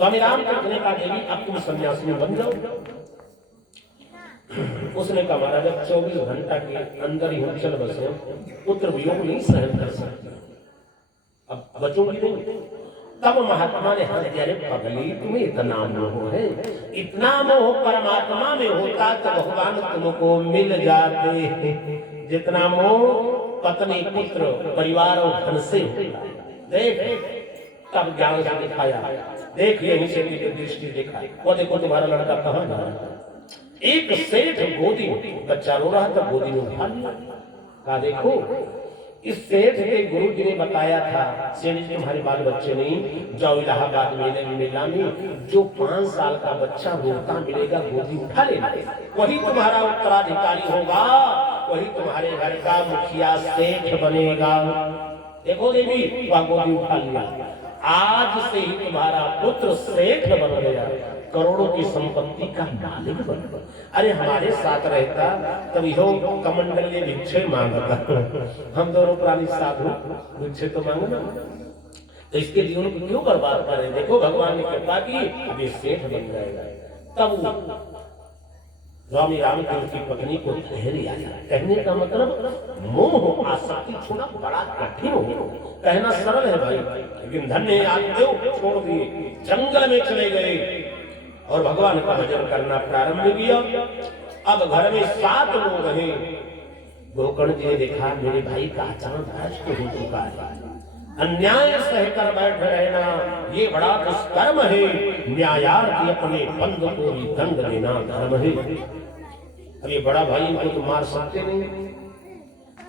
स्वामी रामचंद्र ने कहा देवी अब तुम सन्यासी बन जाओ। उसने कहा महाराज 24 घंटा के अंदर ही हम चल बसे, पुत्र वियोग नहीं सहन कर सकते, अब बचूंगी नहीं। तब महात्मा ने हंस दिया, अरे पगली तुम्हें इतना मोह है, इतना मोह परमात्मा में होता तो भगवान तुमको मिल जाते, जितना मोह पत्नी पुत्र परिवार और धन से होता। देख तब ज्ञान से दिखाया, देख यहीं से दृष्टि देखा, वो देखो तुम्हारा लड़का कहाँ जा रहा है। एक सेठ गोदी बच्चा रो रहा था, गोदी में उठा लिया, कहा देखो इस सेठ के गुरु जी ने बताया था, सेठ जी तुम्हारे बाल बच्चे नहीं, जाओ इलाहाबाद मेला में जो 5 साल का बच्चा रोता मिलेगा गोदी उठा लेना, वही तुम्हारा उत्तराधिकारी होगा, वही तुम्हारे घर का मुखिया सेठ बनेगा। देखो देवी वह गोदी उठा लिया, आज से ही तुम्हारा पुत्र सेठ बन गया, करोड़ों की संपत्ति का मालिक बन गया। अरे हमारे साथ रहता तब यो कमंडल ने भिक्षे मांगता, हम दोनों प्राणी साधु भिक्षे तो मांगना, तो इसके जीवन को क्यों बर्बाद करें। देखो भगवान ने कृपा की, अभी सेठ बन जाएगा। तब स्वामी रामचंद्र की पत्नी को धैर्य आया। कहने का मतलब मोह आसक्ति छोड़ना बड़ा कठिन हो, कहना सरल है भाई, लेकिन धन्य आत्मदेव छोड़ दिए, जंगल में चले गए और भगवान का भजन करना प्रारंभ किया। अब घर में 7 लोग हैं। गोकर्ण जी ने देखा मेरे भाई का अचानक भ्रष्ट हो चुका है, अन्याय सहकर बैठ रहना ये बड़ा दुष्कर्म है, न्यायार्थी अपने बंधु को भी दंड देना धर्म है। अब ये बड़ा भाई इनको तो मार सकते नहीं,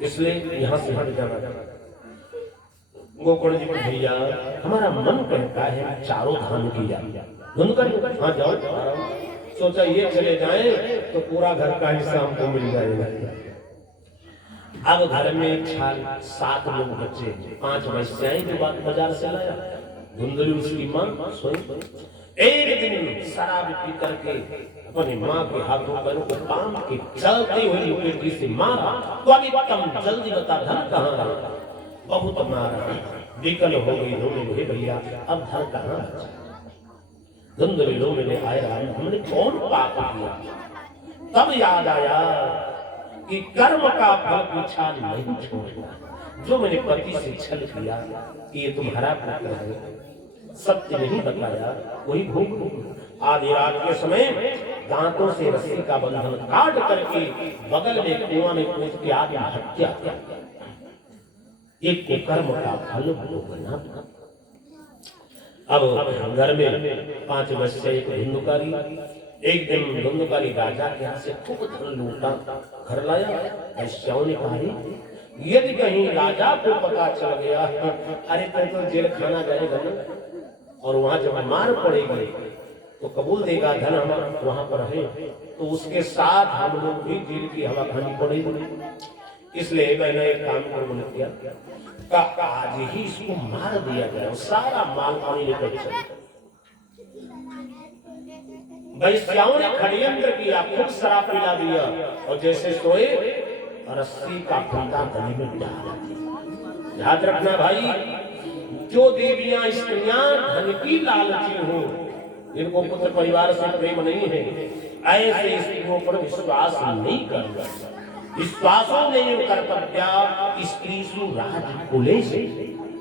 इसलिए यहाँ से हट जाना। गोकर्ण जी को भैया हमारा मन कहता है चारों धाम की जाए, हाँ जाओ। सोचा ये चले जाएं तो पूरा घर का हिस्सा हमको मिल जाएगा। अब घर में 7 लोग बच्चे, 5 वैश्याएं जो बाजार से लाया, धुंधली उसकी माँ स्वयं। एक दिन शराब पी करके अपनी माँ के हाथों पैरों को बांध के चलती हुई लुटेरी से मारा, तो अभी तुम जल्दी बता धन कहाँ है। बहुत मारा, विकल हो गई रोने, भैया अब धन कहाँ है। धुंधली रोने में आया हमने कौन पाप किया। तब याद आया कि कर्म का फल पीछा नहीं छोड़ना, जो मैंने पति से छल किया कि ये तुम्हारा पुत्र है, सत्य नहीं बताया, वही भोग। आधी रात के समय दांतों से रस्सी का बंधन काट करके बगल में कुआं में कूद के आत्महत्या किया। एक को कर्म का फल भोगना था। अब घर में 5 वैश्य, एक धुंधकारी। एक दिन धुंधकारी राजा के यहाँ से खूब धन लूटा, घर लाया। वैश्याओं ने कहा यदि कहीं राजा को पता चल गया, अरे तो जेल खाना जाएगा ना, और वहां जब मार पड़ेगी तो कबूल देगा धन हमारा वहां पर है, तो उसके साथ हम लोग भी जेल की हवा खानी पड़ेगी। इसलिए मैंने एक काम कर किया, आज ही इसको मार दिया जाए, सारा माल पानी लेकर चले। वैश्याओं ने षड्यंत्र किया, खूब शराब पिला दिया, और जैसे सोए रस्सी का फंदा गले में डाल दिया। याद रखना भाई, जो देवियां स्त्रियां धन की लालची हो, जिनको पुत्र परिवार से प्रेम नहीं है, ऐसे स्त्रियों पर विश्वास नहीं करना। विश्वासों नहीं कर्तव्या स्त्री सुराज कुले से।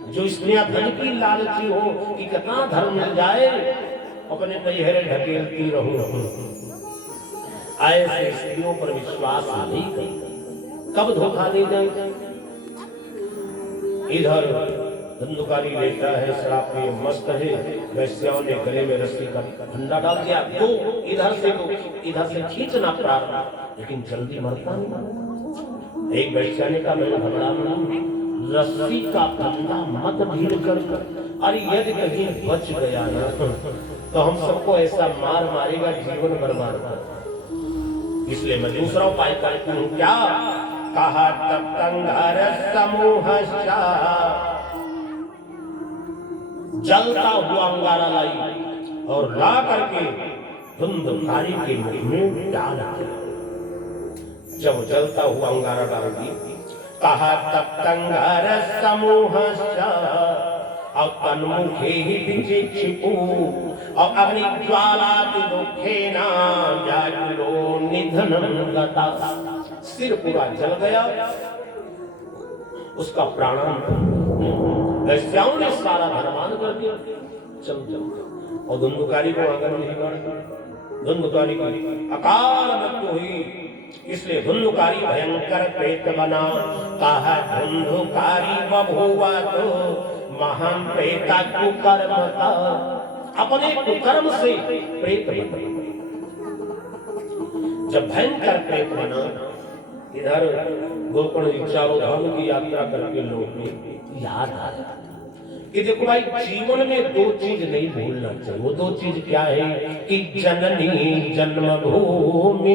जो स्त्रियां धन की लालची हो कि कितना धर्म मिल जाए, अपने पैहरे ढकेलती रहो, ऐसे स्त्रियों पर विश्वास नहीं करना। कब धोखा दे जाए। इधर धंधुकारी लेता है, शराब पे मस्त है, वैश्याओं ने गले में रस्सी का फंदा डाल दिया, तो इधर से खींचना प्रारंभ, लेकिन जल्दी मरता नहीं। एक वैश्या ने कहा मैं घबरा नहीं, रस्सी का फंदा मत ढील कर, अरे यदि कहीं बच गया ना तो हम सबको ऐसा मार मारेगा जीवन बर्बाद कर। इसलिए मैं दूसरा उपाय करती हूँ। क्या कहा तप्तंगर समूह जलता हुआ अंगारा लाई और ला करके धुंधकारी के मुख में डाल दिया। जब जलता हुआ अंगारा डाल दी, कहा तप्तंगर समूह और तन्मुखे ही विचिक्षिपु और अग्नि ज्वाला दुखे ना व्याकुलो निधनम गता। सिर पूरा जल गया, उसका प्राणांत। वैश्याओं ने सारा धर्मान कर दिया। चल चल और धुंधुकारी को आंगन में हिला। धुंधुकारी की अकाल मृत्यु हुई। इसलिए धुंधुकारी भयंकर प्रेत बना। कहा धुंधुकारी बभुआ तो महान प्रेता कुकर्म था। अपने कुकर्म से प्रेत बना। जब भयंकर प्रेत बना, इधर गोकर्ण चारों धाम की यात्रा करके लोग याद आया कि देखो भाई, जीवन में दो चीज नहीं भूलना चाहिए। वो दो चीज क्या है कि जननी जन्मभूमि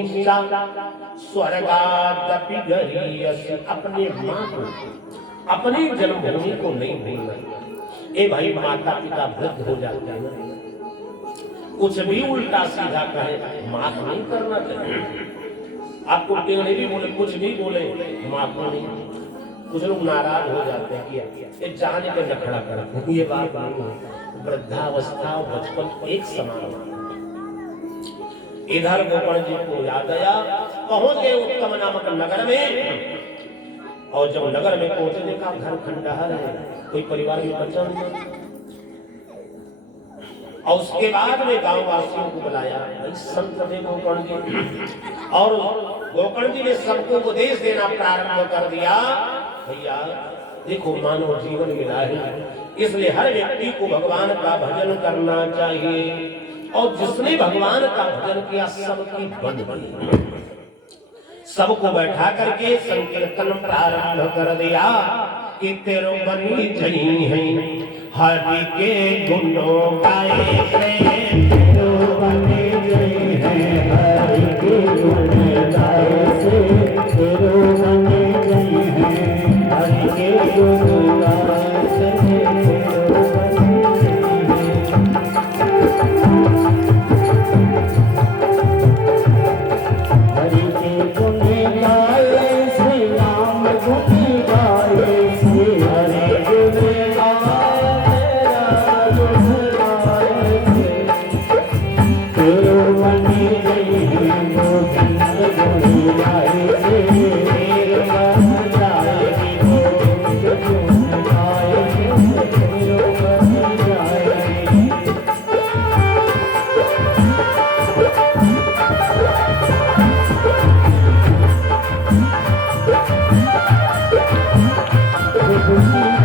स्वर्गादपि गरीयसी। अपने माँ को, अपनी जन्मभूमि को नहीं भूलना। ए भाई, माता पिता वृद्ध हो जाते हैं ना, कुछ भी उल्टा सीधा कहे माफ नहीं करना चाहिए। आपको टेढ़े भी बोले, कुछ भी बोले, माफ नहीं। कुछ लोग नाराज हो जाते हैं कि ये जान के नखड़ा करते हैं। ये बात नहीं है। वृद्धावस्था और बचपन एक समान। इधर गोकर्ण जी को याद आया, पहुंच गए उत्तम नामक नगर में। और जब नगर में पहुंचे, देखा घर खंडहर है, कोई परिवार में बचा नहीं। और उसके बाद में गांव वासियों को बुलाया, संत थे गोकर्ण जी। और गोकर्ण जी ने सबको उपदेश देना प्रारंभ कर दिया। भैया देखो, मानव जीवन मिला है, इसलिए हर व्यक्ति को भगवान का भजन करना चाहिए। और जिसने भगवान का भजन किया, सबकी बन बनी। सबको बैठा करके संकीर्तन प्रारंभ कर दिया कि तेरो बनी जनी है हरि के गुणों गाए से। तेरो बनी जनी है हरि के गुण गाए से। तेरो बनी जनी है हरि के गुण गाए से। हरि के गुण गाए से, राम गुण गाए से। हरि गुण गाए राम गाए से। तेरो बनी जनी है गोविंद गुण गाए से। तेरो बन जाए गोविंद गुण गाए से। तेरो बन जाए।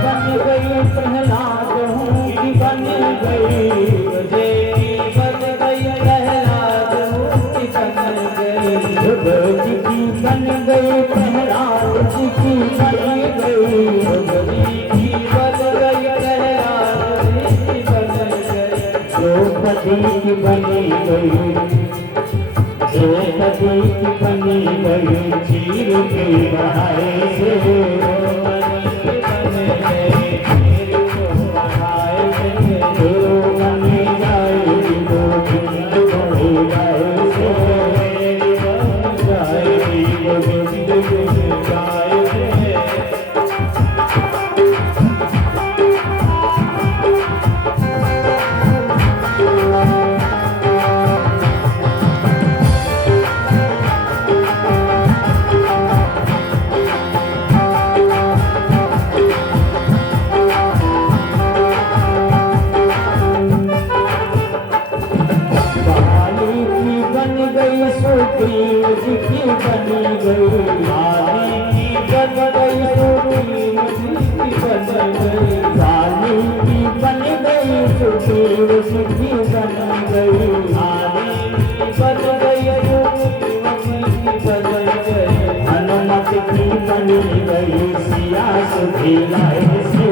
बन गई प्रहलाद हूँ कि बन गई देवी। बन गई प्रहलाद हूँ कि बन गई भगवती की। बन गई प्रहलाद जी की बन गई भगवती की। बन गई प्रहलाद जी की बन गई द्रौपदी की बनी गई। द्रौपदी की बनी गई चीर के बहाए से। हनुमत की बनी गई सिया सुधी लाए से।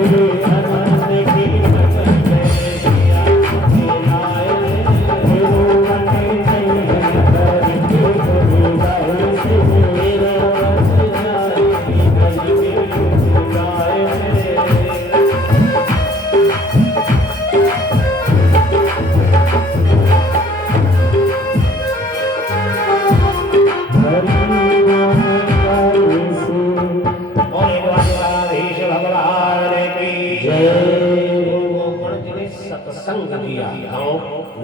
हनुमत की बनी गई सिया सुधी लाए से। तेरो बने जई है हरि के गुण गाए से। तेरो बन जाए हरि के गुण गाए से।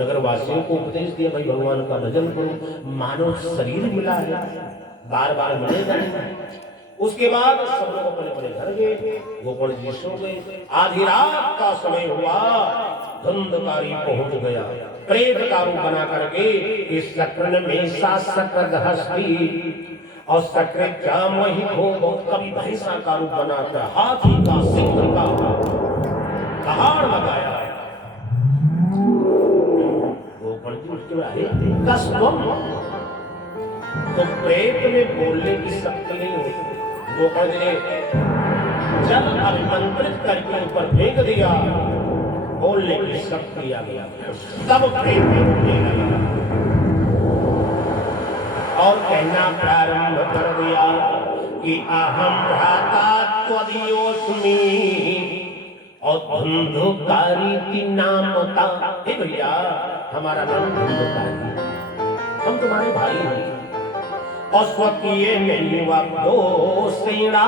नगर वासियों को उपदेश दिया, भाई भगवान का भजन करो, मानव शरीर मिला है, बार बार मिलेगा नहीं। उसके बाद सब लोग अपने अपने घर गए, गोपाल जी सो गए। आधी रात का समय हुआ, धुंधकारी पहुंच गया, प्रेत का रूप बना करके इस शक्र में सा शक्र हस्ती और शक्र क्या वही हो, कभी भैंसा का रूप बनाकर हाथी का सिंह का दहाड़ लगाया। गोपाल जी उसके बाद कसम, तो प्रेत में बोलने की शक्ति नहीं होती। गोपाल जी ने जल अभिमंत्रित करके ऊपर फेंक दिया, बोलने की शक्ति आ गया, तब प्रेत बोलने लगा और कहना प्रारंभ कर दिया कि अहम भ्राता त्वदीयोऽस्मि और धुंधकारी की नामता। हे भैया, हमारा नाम धुंधकारी, हम तुम्हारे भाई हैं। और स्वकीय मेन्युवो सेना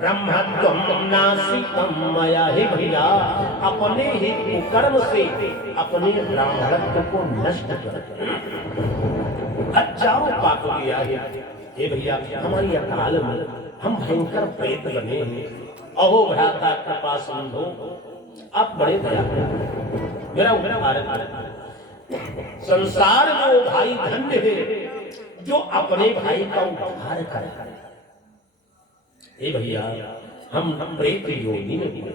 ब्रह्मत्वम नासिकम मया। हे भैया, अपने ही कुकर्म से अपने ब्राह्मणत्व को नष्ट कर अच्छा पाप किया है। हे भैया, हमारी अकाल में हम भयंकर प्रेत बने हैं। अहो भ्राता कृपा सिंधु, आप बड़े दया, मेरा संसार में वो भाई धन्य है जो अपने भाई का उद्धार करे। ए भैया, हम प्रेत योनि में हुए,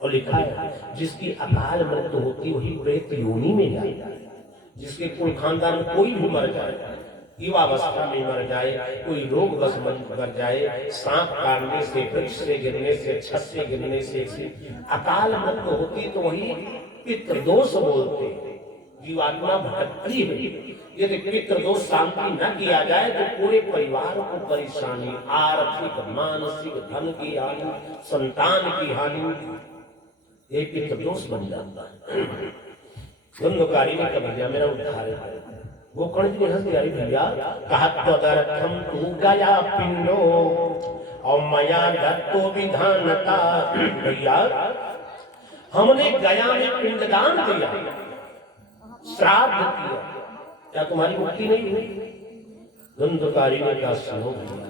और लिखा है जिसकी अकाल मृत्यु होती वही प्रेत योनि में जाए। जिसके कोई खानदान में कोई भी मर जाए, युवावस्था में मर जाए, कोई रोग बस मर जाए, सांप काटने से, वृक्ष से गिरने से, छत से गिरने से अकाल मृत्यु होती तो वही पितृदोष बोलते। जीवात्मा भटकती है। यदि पितृदोष शांति न किया जाए तो पूरे परिवार को परेशानी, आर्थिक मानसिक धन की हानि, संतान की हानि, ये पितृदोष बन जाता है। धुंधकारी ने कहा भैया मेरा उद्धार है। गोकर्ण जी ने हंस दिया, भैया कहा त्वदर्थम तू गया पिंडो और मया दत्तो विधानता। भैया हमने गया में पिंडदान दिया, श्राद्ध किया, क्या तुम्हारी मुक्ति नहीं हुई? धुंधकारी ने कहा सुनो भैया,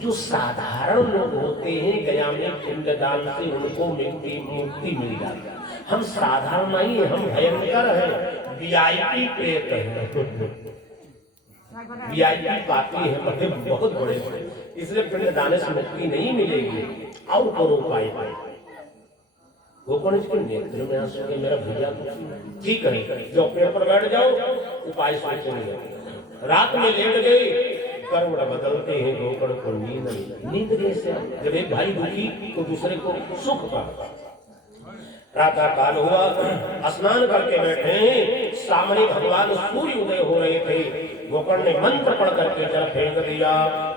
जो साधारण लोग होते हैं गया में पिंडदान से उनको मुक्ति मिल जाती है। हम साधारण नहीं है, हम भयंकर हैं, वीआईपी प्रेत हैं, वीआईपी पापी है, बहुत बड़े बड़े, इसलिए पिंडदान से मुक्ति नहीं मिलेगी। और करो उपाय पाए। गोकर्ण जी के नेत्र में आंसू के, मेरा भैया ठीक है, जो पेड़ पर बैठ जाओ, उपाय सोचेंगे। रात में लेट गए, करवट बदलते हैं, गोकर्ण को नींद कैसे? जब एक भाई दुखी तो दूसरे को सुख प्राप्त। प्रातः काल हुआ, स्नान करके बैठे हैं, सामने भगवान सूर्य उदय हो रहे थे। गोकर्ण ने मंत्र पढ़ करके जल फेंक दिया।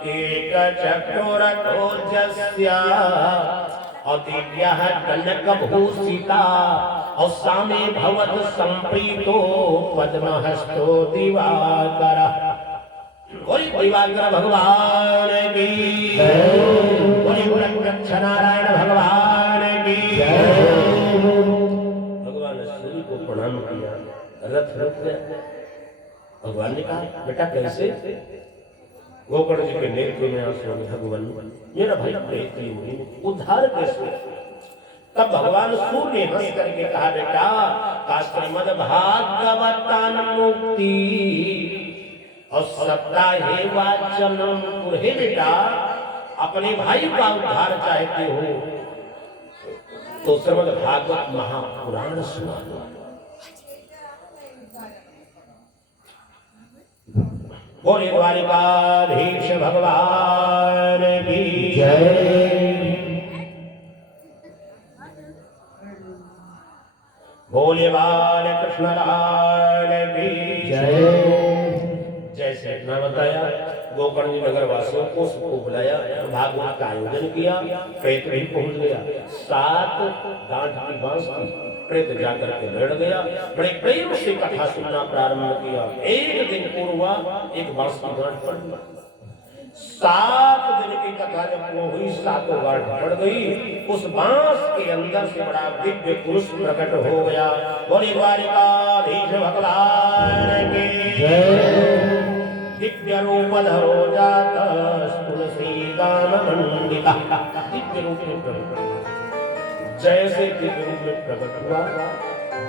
एक चक्रोरथोजस्या और दिव्यः कनकभूषिता और सामे भवत संप्रीतो पद्महस्तो दिवाकरः। बोली दिवाकर भगवान की जय, बोली वृक्ष नारायण भगवान की जय। भगवान ने सूर्य को प्रणाम किया, रथ रुक गया। भगवान ने कहा बेटा कैसे? गोकर्ण जी के नेत्र में आंसू, भगवान मेरा भाई प्रेत योनि उद्धार कैसे? तब भगवान सूर्य ने हंस करके कहा बेटा का श्रीमद् भागवतान मुक्ति और सत्ता हे वाचनम। हे बेटा अपने भाई का उद्धार चाहते हो तो श्रीमद् भागवत महापुराण सुना दो। बोले द्वारिकाधीश भगवान की जय, बोले बाल कृष्ण लाल की जय। जैसे मैं बताया गोकर्ण जी नगर वासियों को सबको बुलाया, भागवत का आयोजन किया, प्रेत भी पहुंच गया। 7 गांठ की बांस की प्रेत जाकर के बैठ गया, बड़े प्रेम से कथा सुनना प्रारंभ किया। एक दिन पूर्व एक बांस की गांठ पड़ी, 7 दिन की कथा जब वो हुई, 7 गांठ पड़ गई, उस बांस के अंदर से बड़ा दिव्य पुरुष प्रकट हो गया। बोले द्वारिकाधीश भगवान की दिव्य रूप धरो जात तुलसी दान मंडिता। दिव्य रूप में प्रकट, जैसे दिव्य रूप में प्रकट हुआ,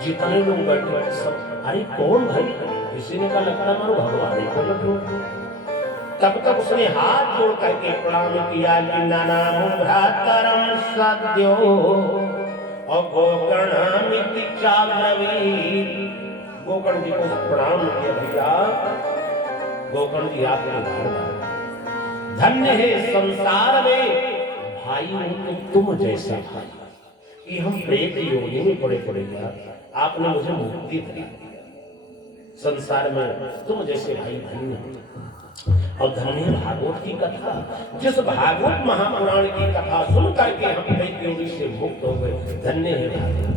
जितने लोग बैठे सब, अरे कौन भाई? किसी ने कहा लगता मानो भगवान ही प्रकट हो। तब तक उसने हाथ जोड़ करके प्रणाम किया कि नाना भ्रातरम सद्यो और गोकर्णामिति चाब्रवीर। गोकर्ण जी को प्रणाम किया, भैया गोकर्ण जी आपने धन्य है संसार में भाई हूं तुम जैसा भाई, कि हम प्रेत योनि में पड़े पड़ेगा, आपने मुझे मुक्ति दी। संसार में तुम जैसे भाई भाई नहीं। और धन्य भागवत की कथा, जिस भागवत महापुराण की कथा सुन करके हम प्रेत योनि से मुक्त हो गए, धन्य है भागवत।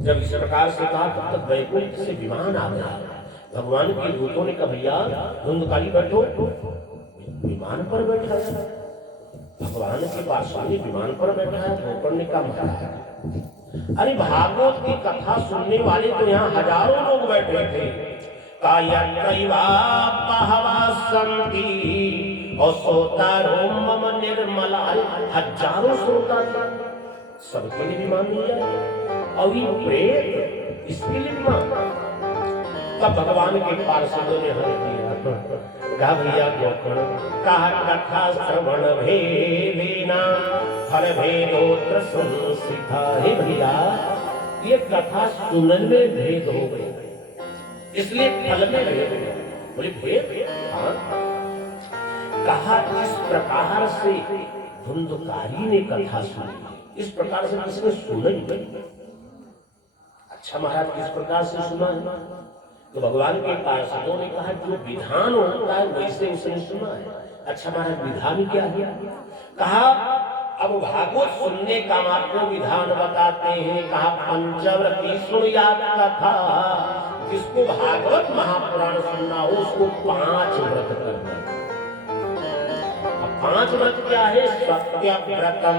जब इस प्रकार से कहा तब तक वैकुंठ से विमान आ गया। भगवान के दूतों ने कहा भैया धुंधकारी बैठो, विमान पर बैठा है। भगवान के पास विमान पर बैठा है। गोकर्ण ने कहा महाराज, अरे भागवत की कथा सुनने वाले तो यहाँ हजारों लोग बैठे थे, और सोतारो मम निर्मला, हजारों श्रोता था, सबके लिए विमान नहीं जाए, और ये प्रेत इसके लिए विमान। तब भगवान के पार्षदों ने हर किया, कहा भैया गोकर्ण, कहा कथा श्रवण भेदेना फल भेदोत्र संसिता। हे भैया ये कथा सुनने में भेद हो गए, इसलिए फल में भेद। बोले भेद? हाँ। कहा इस प्रकार से धुंधकारी ने कथा सुनी, इस प्रकार से किसने सुनी? अच्छा महाराज किस प्रकार से सुना है? तो भगवान के पार्षदों ने कहा जो विधान होता है वैसे उसने सुना है। अच्छा महाराज विधान क्या है? कहा अब भागवत सुनने का आपको विधान बताते हैं। कहा पंचव्रती सुनियात कथा, जिसको भागवत महापुराण सुनना हो उसको 5 व्रत करना। अब 5 व्रत क्या है? सत्यव्रतम,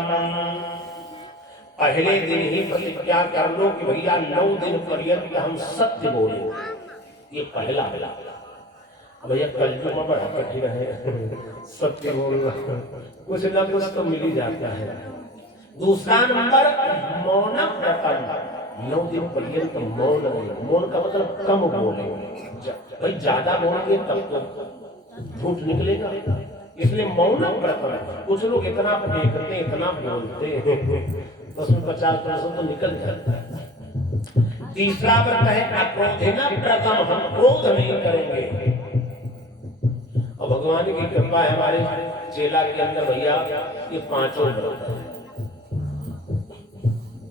पहले दिन ही प्रतिज्ञा कर लो कि भैया 9 दिन पर्यंत हम सत्य बोले। ये पहला भैया कलयुग में बड़ा कठिन है सत्य बोलना, कुछ ना कुछ तो मिल ही जाता है। दूसरा नंबर मौन व्रतम, 9 दिन पर्यंत मौन। मौन का मतलब कम बोले, भाई ज्यादा बोलेंगे तब तो झूठ निकलेगा, इसलिए मौन व्रत। कुछ लोग इतना देखते इतना बोलते हैं तो उसमें 50% तो निकल जाता है। तीसरा व्रत है अक्रोधेना व्रतम, हम क्रोध नहीं करेंगे। और भगवान की कृपा है हमारे चेला के अंदर भैया ये 5 व्रत है।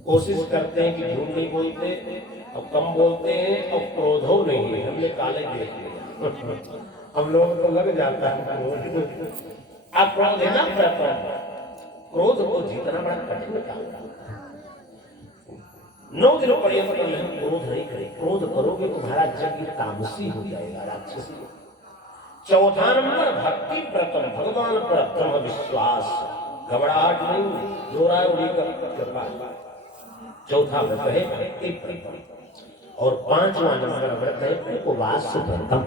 कोशिश करते हैं कि झूठ नहीं बोलते और कम बोलते हैं और क्रोधो नहीं है। हमने काले देख लिया हम लोग तो लग जाता है। अक्रोधेना व्रतम, क्रोध को जीतना बड़ा कठिन काम है। 9 दिनों पर्यंत क्रोध नहीं करे, क्रोध करोगे तुम्हारा जग तामसी हो जाएगा, राक्षसी। चौथा नंबर भक्ति व्रतम, भगवान पर दृढ़ विश्वास, घबराहट नहीं, जोरा कृपा। चौथा व्रत है भक्ति व्रतम। और 5वां नंबर व्रत है उपवास व्रतम।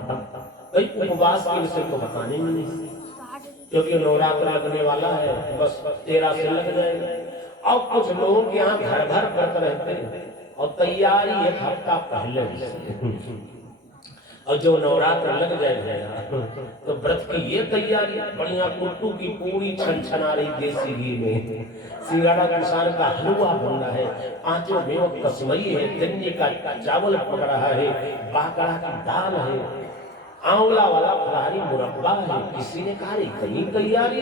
भाई उपवास के विषय को बताने में नहीं, क्योंकि नवरात्र लगने वाला है, बस 13 से लग जाएगा। और कुछ लोगों के यहाँ घर भर व्रत रहते हैं और तैयारी 1 हफ्ता पहले और जो नवरात्र लग जाएगा तो व्रत की ये तैयारी, बढ़िया कुट्टू की पूरी छनछना रही देसी घी में, सिंगाड़ा किसान का हलवा बन रहा है, 5 में तस्मई है, गन्ने का चावल पक रहा है, बाकड़ा की दाल है, आंवला वाला फलाहारी मुरब्बा है। किसी ने कहा इतनी तैयारी?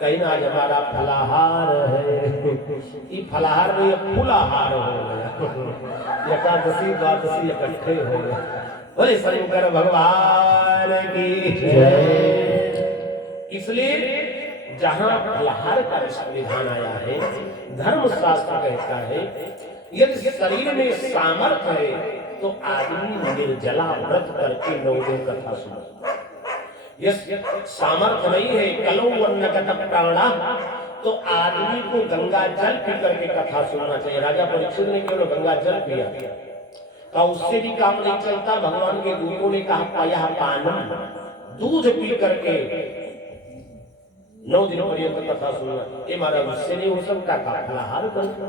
कहीं आज हमारा फलाहार है, ये फलाहार में फूलाहार हो गया, एकादशी द्वादशी इकट्ठे हो गए। बोले शंकर भगवान की जय। इसलिए जहां फलाहार का विधान आया है, धर्मशास्त्र कहता है यदि शरीर में सामर्थ्य है तो आदमी निर्जला व्रत करके 9 दिन कथा सुने। ये सामर्थ्य नहीं है कलो वन्नगत प्राणा, तो आदमी को गंगा जल पी करके कथा सुनना चाहिए। राजा परीक्षित ने केवल गंगा जल पिया तो उससे भी काम नहीं चलता। भगवान के गुरुओं ने कहा पाया पानम, दूध पी करके 9 दिन पर्यंत कथा सुनना। ये महाराज उससे नहीं हो सकता, का फलाहार करना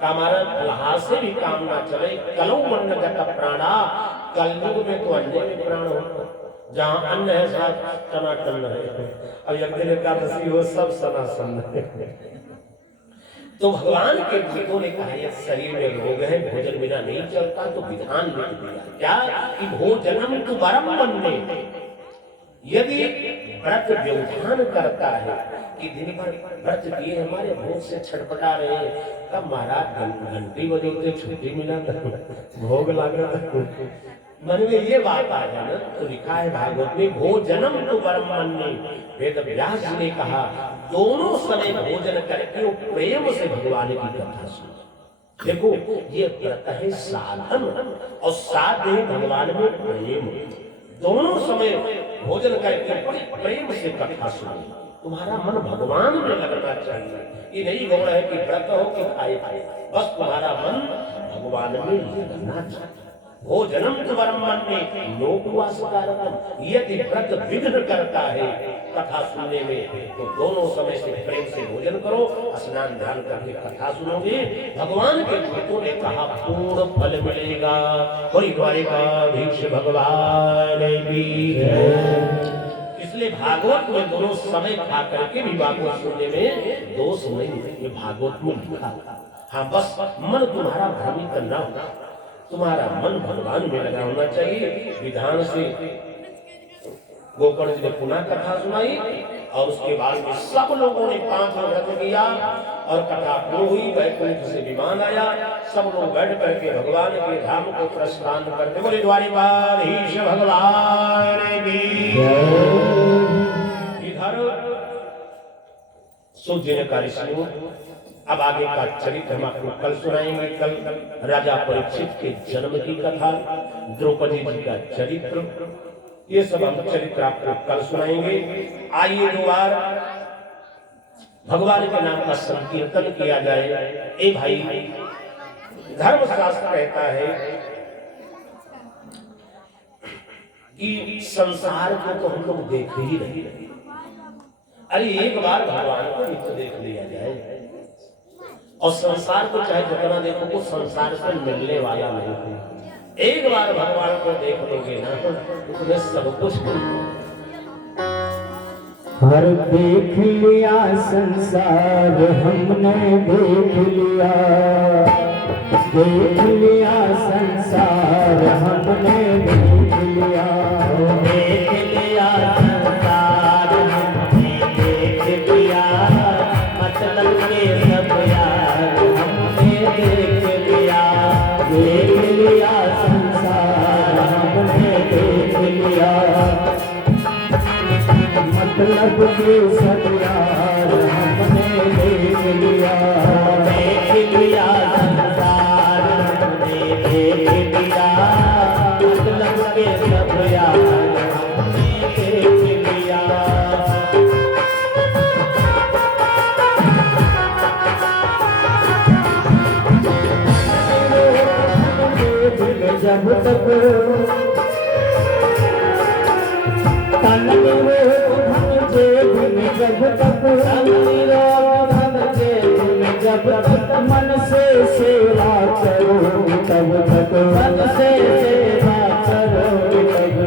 का महाराज फलाहार से भी काम ना चले। कलो वन्नगत प्राणा, कलयुग में तो अन्य में प्राण होता, जहाँ अन्न है साथ सनातन है। अब यज्ञ एकादशी हो सब सनातन है। तो भगवान के भक्तों ने कहा यह शरीर में रोग है, भोजन बिना नहीं चलता, तो विधान लिख दिया क्या कि भोजनम तु परम वन्ने। यदि व्रत व्यवधान करता है कि दिन भर व्रत किए हमारे भोग से छटपटा रहे हैं, तब महाराज घंटी बजते छुट्टी मिला भोग लगा मन में ये बात आ जाए ना, तो लिखा है भागवत में भोजनम तो परम वन्ने। वेद व्यास जी ने कहा दोनों समय भोजन करके वो प्रेम से भगवान की कथा सुने। देखो ये व्रत है साधन और साध है भगवान में प्रेम। दोनों समय भोजन करके बड़े प्रेम से कथा सुने, तुम्हारा मन भगवान में लगना चाहिए। ये नहीं गौड़ है कि व्रत हो कि खाए खाए, बस तुम्हारा मन भगवान में लगना चाहिए। भोजनम तु परम वन्ने लोकवासकारकम। यदि व्रत विघ्न करता है कथा सुनने में, तो दोनों समय से प्रेम से भोजन करो, स्नान ध्यान करके कथा सुनोगे, भगवान के भक्तों ने कहा पूर्ण फल मिलेगा। कोई द्वारिकाधीश भगवान की जय। इसलिए भागवत में दोनों समय खा करके भी भागवत सुनने में दोष नहीं है, ये भागवत में लिखा। हाँ बस मन तुम्हारा भ्रमित न हो, तुम्हारा मन भगवान में लगा होना चाहिए। विधान से गोकर्ण जी ने पुनः कथा सुनाई और उसके बाद में सब लोगों ने 5 व्रत किया और कथा पूर्ण हुई। वैकुंठ से विमान आया, सब लोग बैठ करके भगवान के धाम को प्रस्थान करते। बोले द्वारिकाधीश भगवान की जय। इधर सूर्य का ऋषियों अब आगे का चरित्र हम आपको कल सुनाएंगे। कल राजा परीक्षित के जन्म की कथा, द्रौपदी जी का चरित्र, ये सब हम चरित्र आपको कल सुनाएंगे। आइए 2 बार भगवान के नाम का संकीर्तन किया जाए। ए भाई, धर्मशास्त्र कहता है कि संसार को तो हम लोग देख ही नहीं, अरे एक बार भगवान को नित्य देख लिया जाए। और संसार को चाहे जितना देखो वो संसार से मिलने वाला नहीं है। एक बार भगवान को देख लोगे ना तो तुम्हें सब कुछ हर देख लिया संसार हमने देख लिया, देख लिया संसार हमने देख लिया, देख लिया संसार हमने देख लिया, मतलब के सब यार हमने देख लिया, देख लिया संसार हमने देख लिया, मतलब के सब यार हमने देख लिया, देख लिया संसार हमने देख लिया, मतलब के सब यार हमने देख लिया। जब तक तन जब तक जब तक मन से सेवा करो, तब तक मन से सेवा करो,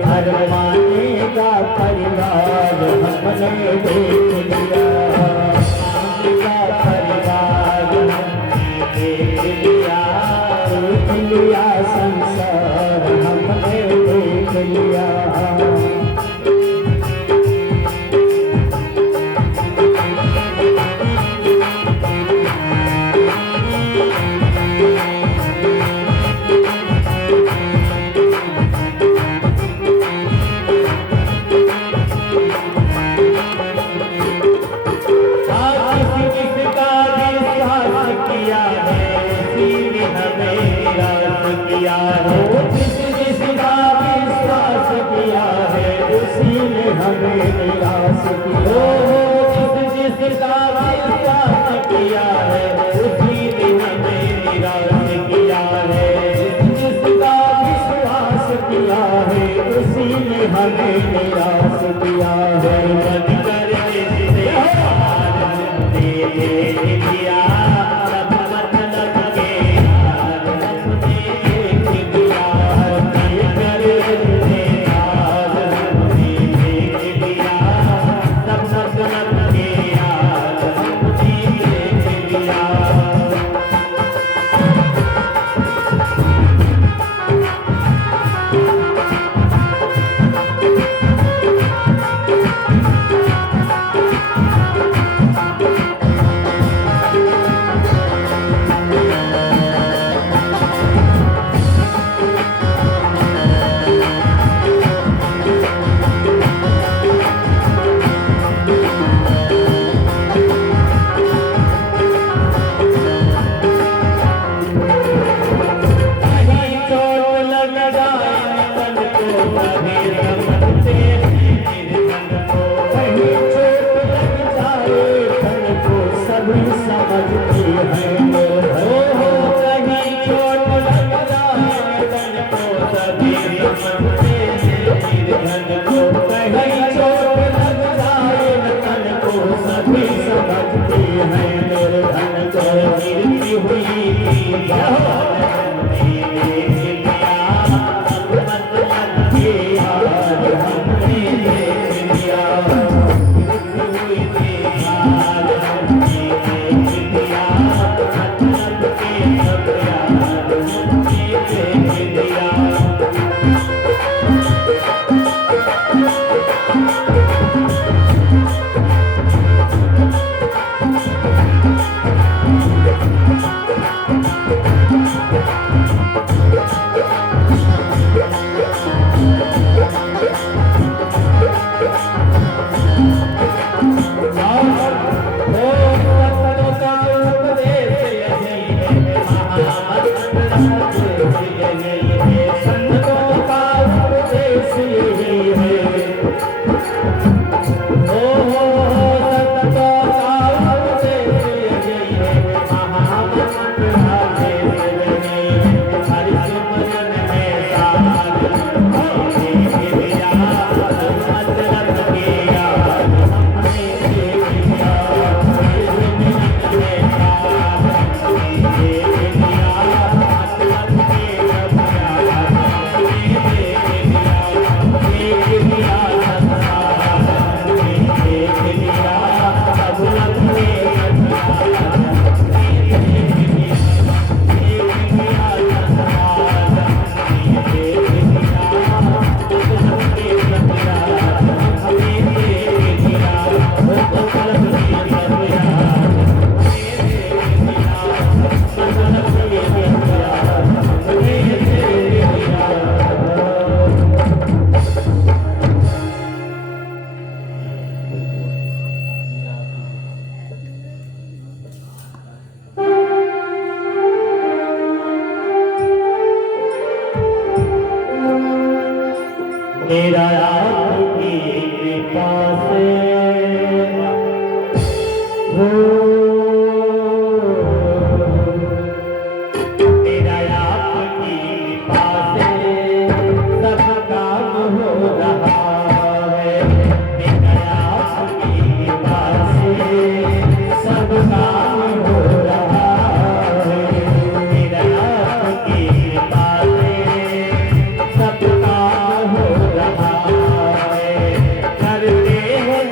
हर मानेगा परिवार हमने देख लिया, परिवार हमने देख लिया, देख लिया संसार हमने देख लिया। जिसका विश्वास किया है हमें निराश किया बर्बाद करके दे दिया सब मतलब के यार हमने देख लिया करके दे दिया सब मतलब के यार हमने देख लिया मेरा आपकी कृपा से हो मेरा आपकी कृपा से सब काम हो रहा है मेरा आपकी कृपा से सब काम हो रहा है मेरा आपकी कृपा से सब काम हो रहा है करते हैं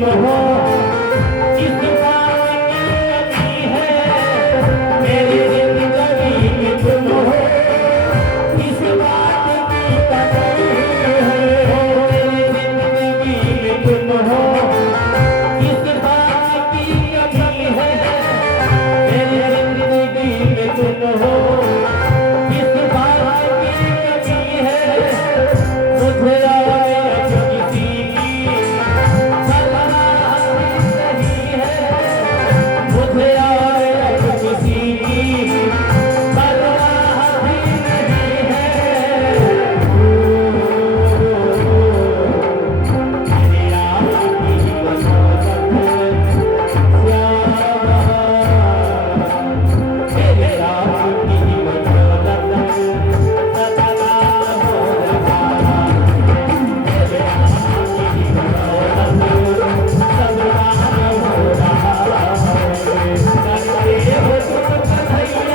तुम हो